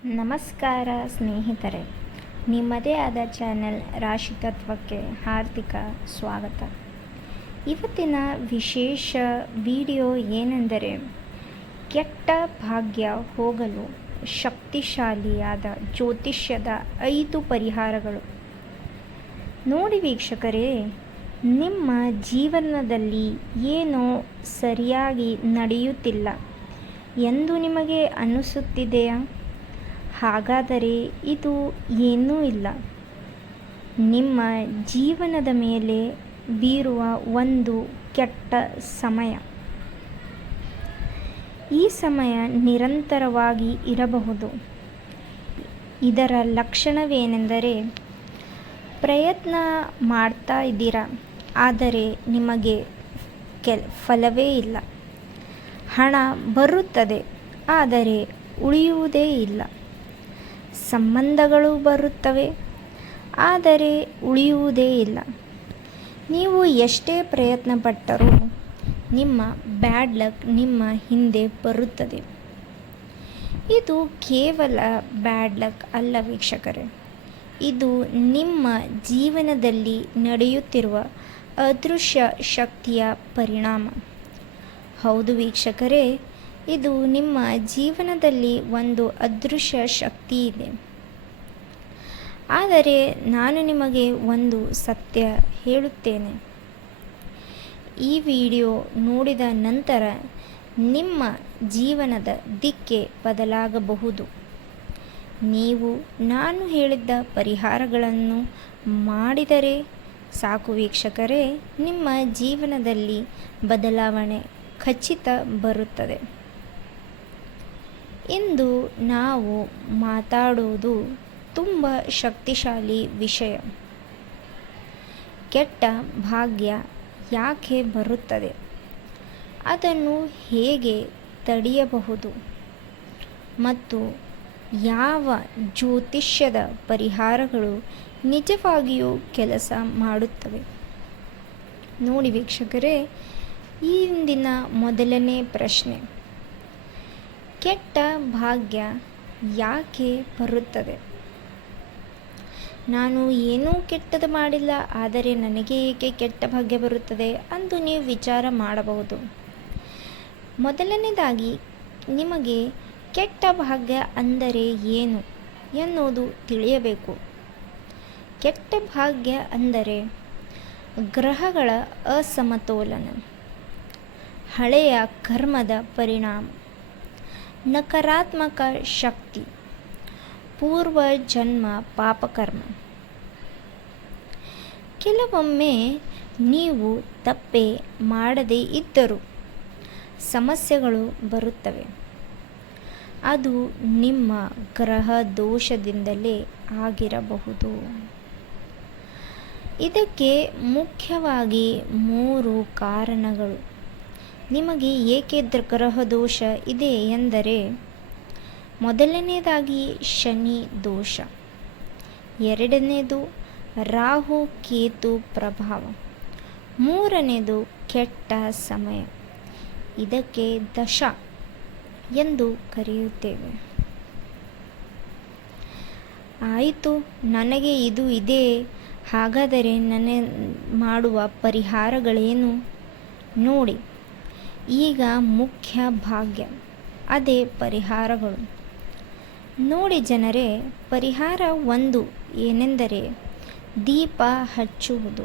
ನಮಸ್ಕಾರ ಸ್ನೇಹಿತರೆ, ನಿಮ್ಮದೇ ಆದ ಚಾನೆಲ್ ರಾಶಿತತ್ವಕ್ಕೆ ಹಾರ್ದಿಕ ಸ್ವಾಗತ. ಇವತ್ತಿನ ವಿಶೇಷ ವಿಡಿಯೋ ಏನೆಂದರೆ, ಕೆಟ್ಟ ಭಾಗ್ಯ ಹೋಗಲು ಶಕ್ತಿಶಾಲಿಯಾದ ಜ್ಯೋತಿಷ್ಯದ 5 ಪರಿಹಾರಗಳು. ನೋಡಿ ವೀಕ್ಷಕರೇ, ನಿಮ್ಮ ಜೀವನದಲ್ಲಿ ಏನೋ ಸರಿಯಾಗಿ ನಡೆಯುತ್ತಿಲ್ಲ ಎಂದು ನಿಮಗೆ ಅನಿಸುತ್ತಿದೆಯಾ? ಹಾಗಾದರೆ ಇದು ಏನೂ ಇಲ್ಲ, ನಿಮ್ಮ ಜೀವನದ ಮೇಲೆ ಬೀರುವ ಒಂದು ಕೆಟ್ಟ ಸಮಯ. ಈ ಸಮಯ ನಿರಂತರವಾಗಿ ಇರಬಹುದು. ಇದರ ಲಕ್ಷಣವೇನೆಂದರೆ, ಪ್ರಯತ್ನ ಮಾಡ್ತಾ ಇದ್ದೀರಾ, ಆದರೆ ನಿಮಗೆ ಫಲವೇ ಇಲ್ಲ. ಹಣ ಬರುತ್ತದೆ, ಆದರೆ ಉಳಿಯುವುದೇ ಇಲ್ಲ. ಸಂಬಂಧಗಳು ಬರುತ್ತವೆ, ಆದರೆ ಉಳಿಯುವುದೇ ಇಲ್ಲ. ನೀವು ಎಷ್ಟೇ ಪ್ರಯತ್ನ ಪಟ್ಟರೂ ನಿಮ್ಮ ಬ್ಯಾಡ್ ಲಕ್ ನಿಮ್ಮ ಹಿಂದೆ ಬರುತ್ತದೆ. ಇದು ಕೇವಲ ಬ್ಯಾಡ್ ಲಕ್ ಅಲ್ಲ ವೀಕ್ಷಕರೇ, ಇದು ನಿಮ್ಮ ಜೀವನದಲ್ಲಿ ನಡೆಯುತ್ತಿರುವ ಅದೃಶ್ಯ ಶಕ್ತಿಯ ಪರಿಣಾಮ. ಹೌದು ವೀಕ್ಷಕರೇ, ಇದು ನಿಮ್ಮ ಜೀವನದಲ್ಲಿ ಒಂದು ಅದೃಶ್ಯ ಶಕ್ತಿ ಇದೆ. ಆದರೆ ನಾನು ನಿಮಗೆ ಒಂದು ಸತ್ಯ ಹೇಳುತ್ತೇನೆ. ಈ ವಿಡಿಯೋ ನೋಡಿದ ನಂತರ ನಿಮ್ಮ ಜೀವನದ ದಿಕ್ಕೇ ಬದಲಾಗಬಹುದು. ನೀವು ನಾನು ಹೇಳಿದ್ದ ಪರಿಹಾರಗಳನ್ನು ಮಾಡಿದರೆ ಸಾಕು ವೀಕ್ಷಕರೇ, ನಿಮ್ಮ ಜೀವನದಲ್ಲಿ ಬದಲಾವಣೆ ಖಚಿತ ಬರುತ್ತದೆ. ಇಂದು ನಾವು ಮಾತಾಡುವುದು ತುಂಬ ಶಕ್ತಿಶಾಲಿ ವಿಷಯ. ಕೆಟ್ಟ ಭಾಗ್ಯ ಯಾಕೆ ಬರುತ್ತದೆ, ಅದನ್ನು ಹೇಗೆ ತಡೆಯಬಹುದು ಮತ್ತು ಯಾವ ಜ್ಯೋತಿಷ್ಯದ ಪರಿಹಾರಗಳು ನಿಜವಾಗಿಯೂ ಕೆಲಸ ಮಾಡುತ್ತವೆ. ನೋಡಿ ವೀಕ್ಷಕರೇ, ಈ ಇಂದಿನ ಮೊದಲನೇ ಪ್ರಶ್ನೆ, ಕೆಟ್ಟ ಭಾಗ್ಯ ಯಾಕೆ ಬರುತ್ತದೆ? ನಾನು ಏನೂ ಕೆಟ್ಟದ್ದು ಮಾಡಿಲ್ಲ, ಆದರೆ ನನಗೆ ಏಕೆ ಕೆಟ್ಟ ಭಾಗ್ಯ ಬರುತ್ತದೆ ಎಂದು ನೀವು ವಿಚಾರ ಮಾಡಬಹುದು. ಮೊದಲನೇದಾಗಿ ನಿಮಗೆ ಕೆಟ್ಟ ಭಾಗ್ಯ ಅಂದರೆ ಏನು ಎನ್ನುವುದು ತಿಳಿಯಬೇಕು. ಕೆಟ್ಟ ಭಾಗ್ಯ ಅಂದರೆ ಗ್ರಹಗಳ ಅಸಮತೋಲನ, ಹಳೆಯ ಕರ್ಮದ ಪರಿಣಾಮ, ನಕಾರಾತ್ಮಕ ಶಕ್ತಿ, ಪೂರ್ವ ಜನ್ಮ ಪಾಪಕರ್ಮ. ಕೆಲವೊಮ್ಮೆ ನೀವು ತಪ್ಪೇ ಮಾಡದೇ ಇದ್ದರೂ ಸಮಸ್ಯೆಗಳು ಬರುತ್ತವೆ. ಅದು ನಿಮ್ಮ ಗ್ರಹ ದೋಷದಿಂದಲೇ ಆಗಿರಬಹುದು. ಇದಕ್ಕೆ ಮುಖ್ಯವಾಗಿ 3 ಕಾರಣಗಳು. ನಿಮಗೆ ಏಕೆ ಗ್ರಹ ದೋಷ ಇದೆ ಎಂದರೆ, ಮೊದಲನೇದಾಗಿ ಶನಿ ದೋಷ, ಎರಡನೇದು ರಾಹು ಕೇತು ಪ್ರಭಾವ, ಮೂರನೇದು ಕೆಟ್ಟ ಸಮಯ. ಇದಕ್ಕೆ ದಶ ಎಂದು ಕರೆಯುತ್ತೇವೆ. ಆಯಿತು, ನನಗೆ ಇದು ಇದೆ, ಹಾಗಾದರೆ ನನ್ನ ಮಾಡುವ ಪರಿಹಾರಗಳೇನು ನೋಡಿ. ಈಗ ಮುಖ್ಯ ಭಾಗ್ಯ, ಅದೇ ಪರಿಹಾರಗಳು. ನೋಡಿ ಜನರೇ, ಪರಿಹಾರ 1 ಏನೆಂದರೆ ದೀಪ ಹಚ್ಚುವುದು.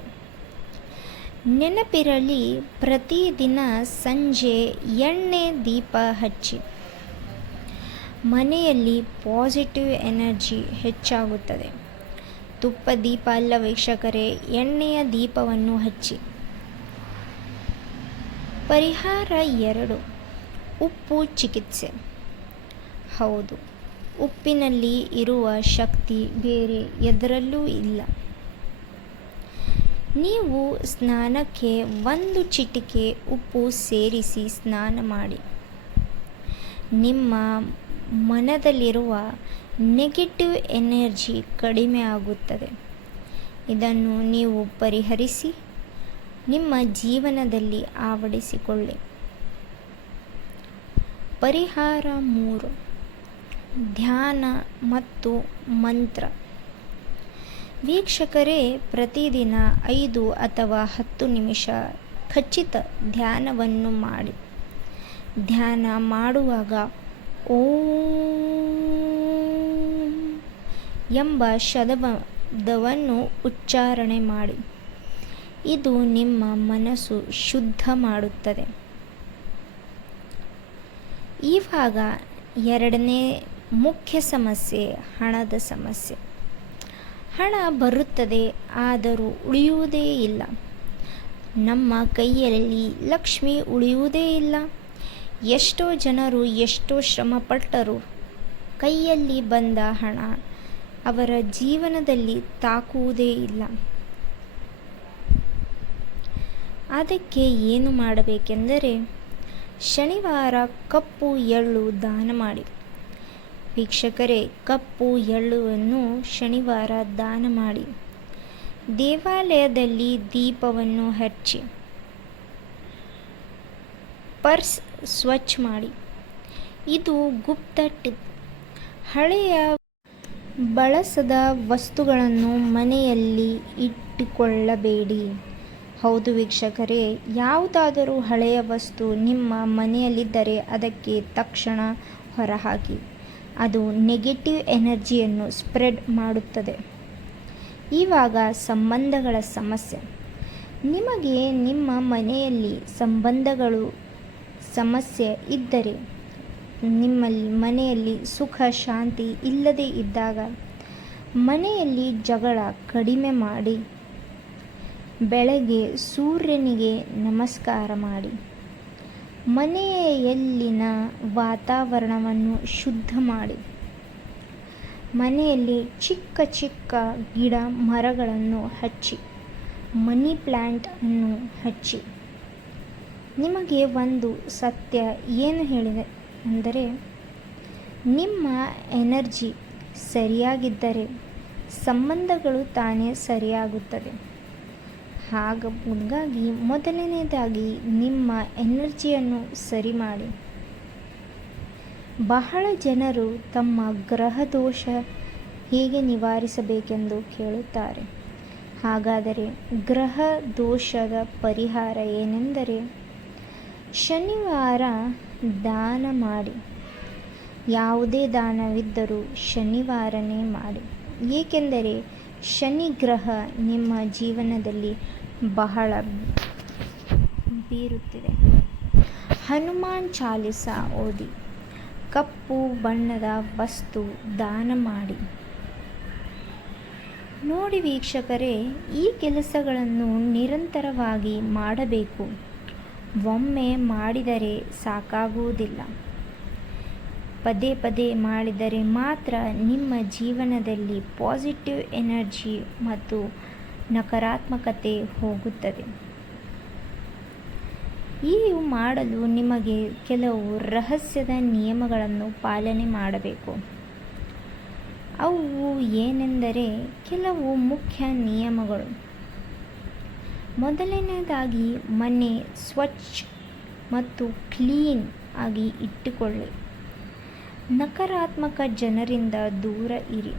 ನೆನಪಿರಲಿ, ಪ್ರತಿದಿನ ಸಂಜೆ ಎಣ್ಣೆ ದೀಪ ಹಚ್ಚಿ. ಮನೆಯಲ್ಲಿ ಪಾಸಿಟಿವ್ ಎನರ್ಜಿ ಹೆಚ್ಚಾಗುತ್ತದೆ. ತುಪ್ಪ ದೀಪ ಅಲ್ಲ ವೀಕ್ಷಕರೇ, ಎಣ್ಣೆಯ ದೀಪವನ್ನು ಹಚ್ಚಿ. ಪರಿಹಾರ 2, ಉಪ್ಪು ಚಿಕಿತ್ಸೆ. ಹೌದು, ಉಪ್ಪಿನಲ್ಲಿ ಇರುವ ಶಕ್ತಿ ಬೇರೆ ಎದರಲ್ಲೂ ಇಲ್ಲ. ನೀವು ಸ್ನಾನಕ್ಕೆ 1 ಚಿಟಿಕೆ ಉಪ್ಪು ಸೇರಿಸಿ ಸ್ನಾನ ಮಾಡಿ. ನಿಮ್ಮ ಮನದಲ್ಲಿರುವ ನೆಗೆಟಿವ್ ಎನರ್ಜಿ ಕಡಿಮೆ ಆಗುತ್ತದೆ. ಇದನ್ನು ನೀವು ಪರಿಹರಿಸಿ ನಿಮ್ಮ ಜೀವನದಲ್ಲಿ ಅಳವಡಿಸಿಕೊಳ್ಳಿ. ಪರಿಹಾರ 3, ಧ್ಯಾನ ಮತ್ತು ಮಂತ್ರ. ವೀಕ್ಷಕರೇ, ಪ್ರತಿದಿನ 5 ಅಥವಾ 10 ನಿಮಿಷ ಖಚಿತ ಧ್ಯಾನವನ್ನು ಮಾಡಿ. ಧ್ಯಾನ ಮಾಡುವಾಗ ಓಂ ಎಂಬ ಶಬ್ದವನ್ನು ಉಚ್ಚಾರಣೆ ಮಾಡಿ. ಇದು ನಿಮ್ಮ ಮನಸ್ಸು ಶುದ್ಧ ಮಾಡುತ್ತದೆ. ಇವಾಗ ಎರಡನೇ ಮುಖ್ಯ ಸಮಸ್ಯೆ, ಹಣದ ಸಮಸ್ಯೆ. ಹಣ ಬರುತ್ತದೆ, ಆದರೂ ಉಳಿಯುವುದೇ ಇಲ್ಲ. ನಮ್ಮ ಕೈಯಲ್ಲಿ ಲಕ್ಷ್ಮಿ ಉಳಿಯುವುದೇ ಇಲ್ಲ. ಎಷ್ಟೋ ಜನರು ಎಷ್ಟೋ ಶ್ರಮಪಟ್ಟರೂ ಕೈಯಲ್ಲಿ ಬಂದ ಹಣ ಅವರ ಜೀವನದಲ್ಲಿ ತಾಕುವುದೇ ಇಲ್ಲ. ಅದಕ್ಕೆ ಏನು ಮಾಡಬೇಕೆಂದರೆ, ಶನಿವಾರ ಕಪ್ಪು ಎಳ್ಳು ದಾನ ಮಾಡಿ. ವೀಕ್ಷಕರೇ, ಕಪ್ಪು ಎಳ್ಳುವನ್ನು ಶನಿವಾರ ದಾನ ಮಾಡಿ. ದೇವಾಲಯದಲ್ಲಿ ದೀಪವನ್ನು ಹಚ್ಚಿ. ಪರ್ಸ್ ಸ್ವಚ್ಛ ಮಾಡಿ. ಇದು ಗುಪ್ತ ಟಿಪ್. ಹಳೆಯ ಬಳಸದ ವಸ್ತುಗಳನ್ನು ಮನೆಯಲ್ಲಿ ಇಟ್ಟುಕೊಳ್ಳಬೇಡಿ. ಹೌದು ವೀಕ್ಷಕರೇ, ಯಾವುದಾದರೂ ಹಳೆಯ ವಸ್ತು ನಿಮ್ಮ ಮನೆಯಲ್ಲಿದ್ದರೆ ಅದಕ್ಕೆ ತಕ್ಷಣ ಹೊರಹಾಕಿ. ಅದು ನೆಗೆಟಿವ್ ಎನರ್ಜಿಯನ್ನು ಸ್ಪ್ರೆಡ್ ಮಾಡುತ್ತದೆ. ಇವಾಗ ಸಂಬಂಧಗಳ ಸಮಸ್ಯೆ. ನಿಮಗೆ ನಿಮ್ಮ ಮನೆಯಲ್ಲಿ ಸಂಬಂಧಗಳು ಸಮಸ್ಯೆ ಇದ್ದರೆ, ನಿಮ್ಮಲ್ಲಿ ಮನೆಯಲ್ಲಿ ಸುಖ ಶಾಂತಿ ಇಲ್ಲದೇ ಇದ್ದಾಗ ಮನೆಯಲ್ಲಿ ಜಗಳ ಕಡಿಮೆ ಮಾಡಿ. ಬೆಳಗ್ಗೆ ಸೂರ್ಯನಿಗೆ ನಮಸ್ಕಾರ ಮಾಡಿ. ಮನೆಯಲ್ಲಿನ ವಾತಾವರಣವನ್ನು ಶುದ್ಧ ಮಾಡಿ. ಮನೆಯಲ್ಲಿ ಚಿಕ್ಕ ಚಿಕ್ಕ ಗಿಡ ಮರಗಳನ್ನು ಹಚ್ಚಿ. ಮನಿ ಪ್ಲ್ಯಾಂಟ್ ಅನ್ನು ಹಚ್ಚಿ. ನಿಮಗೆ ಒಂದು ಸತ್ಯ ಏನು ಹೇಳಿದೆ ಅಂದರೆ, ನಿಮ್ಮ ಎನರ್ಜಿ ಸರಿಯಾಗಿದ್ದರೆ ಸಂಬಂಧಗಳು ತಾನೇ ಸರಿಯಾಗುತ್ತದೆ. ಹಾಗಾಗಿ ಮೊದಲನೇದಾಗಿ ನಿಮ್ಮ ಎನರ್ಜಿಯನ್ನು ಸರಿ ಮಾಡಿ. ಬಹಳ ಜನರು ತಮ್ಮ ಗ್ರಹ ದೋಷ ಹೇಗೆ ನಿವಾರಿಸಬೇಕೆಂದು ಕೇಳುತ್ತಾರೆ. ಹಾಗಾದರೆ ಗ್ರಹ ದೋಷದ ಪರಿಹಾರ ಏನೆಂದರೆ, ಶನಿವಾರ ದಾನ ಮಾಡಿ. ಯಾವುದೇ ದಾನವಿದ್ದರೂ ಶನಿವಾರನೇ ಮಾಡಿ. ಏಕೆಂದರೆ ಶನಿ ಗ್ರಹ ನಿಮ್ಮ ಜೀವನದಲ್ಲಿ ಬಹಳ ಬೀರುತ್ತಿದೆ. ಹನುಮಾನ್ ಚಾಲಿಸ ಓದಿ. ಕಪ್ಪು ಬಣ್ಣದ ವಸ್ತು ದಾನ ಮಾಡಿ. ನೋಡಿ ವೀಕ್ಷಕರೇ, ಈ ಕೆಲಸಗಳನ್ನು ನಿರಂತರವಾಗಿ ಮಾಡಬೇಕು. ಒಮ್ಮೆ ಮಾಡಿದರೆ ಸಾಕಾಗುವುದಿಲ್ಲ. ಪದೇ ಪದೇ ಮಾಡಿದರೆ ಮಾತ್ರ ನಿಮ್ಮ ಜೀವನದಲ್ಲಿ ಪಾಸಿಟಿವ್ ಎನರ್ಜಿ ಮತ್ತು ನಕಾರಾತ್ಮಕತೆ ಹೋಗುತ್ತದೆ. ಈ ಮಾಡಲು ನಿಮಗೆ ಕೆಲವು ರಹಸ್ಯದ ನಿಯಮಗಳನ್ನು ಪಾಲನೆ ಮಾಡಬೇಕು. ಅವು ಏನೆಂದರೆ, ಕೆಲವು ಮುಖ್ಯ ನಿಯಮಗಳು. ಮೊದಲನೇದಾಗಿ, ಮನೆ ಸ್ವಚ್ಛ ಮತ್ತು ಕ್ಲೀನ್ ಆಗಿ ಇಟ್ಟುಕೊಳ್ಳಿ. ನಕಾರಾತ್ಮಕ ಜನರಿಂದ ದೂರ ಇರಿ.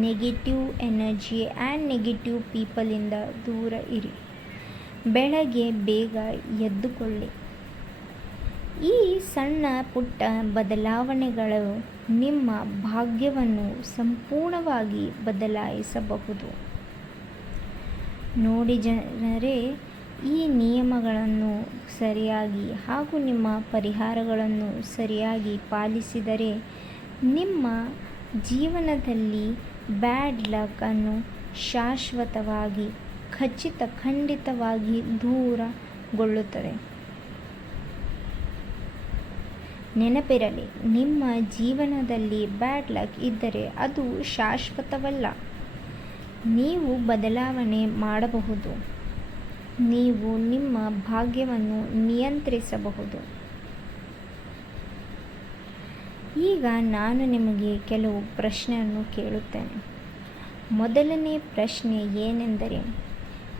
ನೆಗೆಟಿವ್ ಎನರ್ಜಿ ಆ್ಯಂಡ್ ನೆಗೆಟಿವ್ ಪೀಪಲಿಂದ ದೂರ ಇರಿ. ಬೆಳಗ್ಗೆ ಬೇಗ ಎದ್ದುಕೊಳ್ಳಿ. ಈ ಸಣ್ಣ ಪುಟ್ಟ ಬದಲಾವಣೆಗಳು ನಿಮ್ಮ ಭಾಗ್ಯವನ್ನು ಸಂಪೂರ್ಣವಾಗಿ ಬದಲಾಯಿಸಬಹುದು. ನೋಡಿ ಜನರೇ, ಈ ನಿಯಮಗಳನ್ನು ಸರಿಯಾಗಿ ಹಾಗೂ ನಿಮ್ಮ ಪರಿಹಾರಗಳನ್ನು ಸರಿಯಾಗಿ ಪಾಲಿಸಿದರೆ ನಿಮ್ಮ ಜೀವನದಲ್ಲಿ ಬ್ಯಾಡ್ ಲಕ್ ಅನ್ನು ಶಾಶ್ವತವಾಗಿ ಖಂಡಿತವಾಗಿ ದೂರಗೊಳ್ಳುತ್ತದೆ. ನೆನಪಿರಲಿ, ನಿಮ್ಮ ಜೀವನದಲ್ಲಿ ಬ್ಯಾಡ್ ಲಕ್ ಇದ್ದರೆ ಅದು ಶಾಶ್ವತವಲ್ಲ. ನೀವು ಬದಲಾವಣೆ ಮಾಡಬಹುದು. ನೀವು ನಿಮ್ಮ ಭಾಗ್ಯವನ್ನು ನಿಯಂತ್ರಿಸಬಹುದು. ಈಗ ನಾನು ನಿಮಗೆ ಕೆಲವು ಪ್ರಶ್ನೆಯನ್ನು ಕೇಳುತ್ತೇನೆ. ಮೊದಲನೇ ಪ್ರಶ್ನೆ ಏನೆಂದರೆ,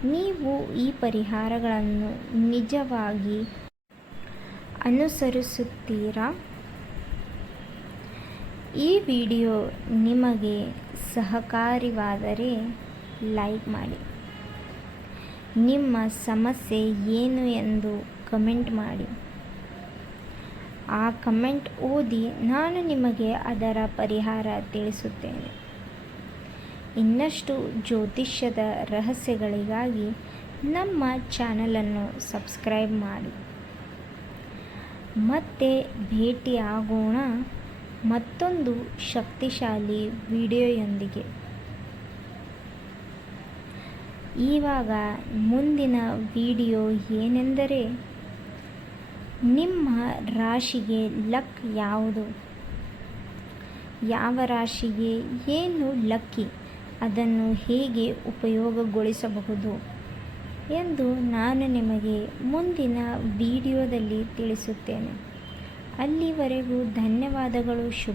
ನೀವು ಈ ಪರಿಹಾರಗಳನ್ನು ನಿಜವಾಗಿ ಅನುಸರಿಸುತ್ತೀರಾ? ಈ ವಿಡಿಯೋ ನಿಮಗೆ ಸಹಕಾರಿವಾದರೆ ಲೈಕ್ ಮಾಡಿ. ನಿಮ್ಮ ಸಮಸ್ಯೆ ಏನು ಎಂದು ಕಮೆಂಟ್ ಮಾಡಿ. ಆ ಕಮೆಂಟ್ ಓದಿ ನಾನು ನಿಮಗೆ ಅದರ ಪರಿಹಾರ ತಿಳಿಸುತ್ತೇನೆ. ಇನ್ನಷ್ಟು ಜ್ಯೋತಿಷ್ಯದ ರಹಸ್ಯಗಳಿಗಾಗಿ ನಮ್ಮ ಚಾನಲನ್ನು ಸಬ್ಸ್ಕ್ರೈಬ್ ಮಾಡಿ. ಮತ್ತೆ ಭೇಟಿಯಾಗೋಣ ಮತ್ತೊಂದು ಶಕ್ತಿಶಾಲಿ ವಿಡಿಯೋಯೊಂದಿಗೆ. ಇವಾಗ ಮುಂದಿನ ವಿಡಿಯೋ ಏನೆಂದರೆ, ನಿಮ್ಮ ರಾಶಿಗೆ ಲಕ್ ಯಾವುದು, ಯಾವ ರಾಶಿಗೆ ಏನು ಲಕ್ಕಿ, ಅದನ್ನು ಹೇಗೆ ಉಪಯೋಗಗೊಳಿಸಬಹುದು ಎಂದು ನಾನು ನಿಮಗೆ ಮುಂದಿನ ವಿಡಿಯೋದಲ್ಲಿ ತಿಳಿಸುತ್ತೇನೆ. ಅಲ್ಲಿವರೆಗೂ ಧನ್ಯವಾದಗಳು. ಶುಭ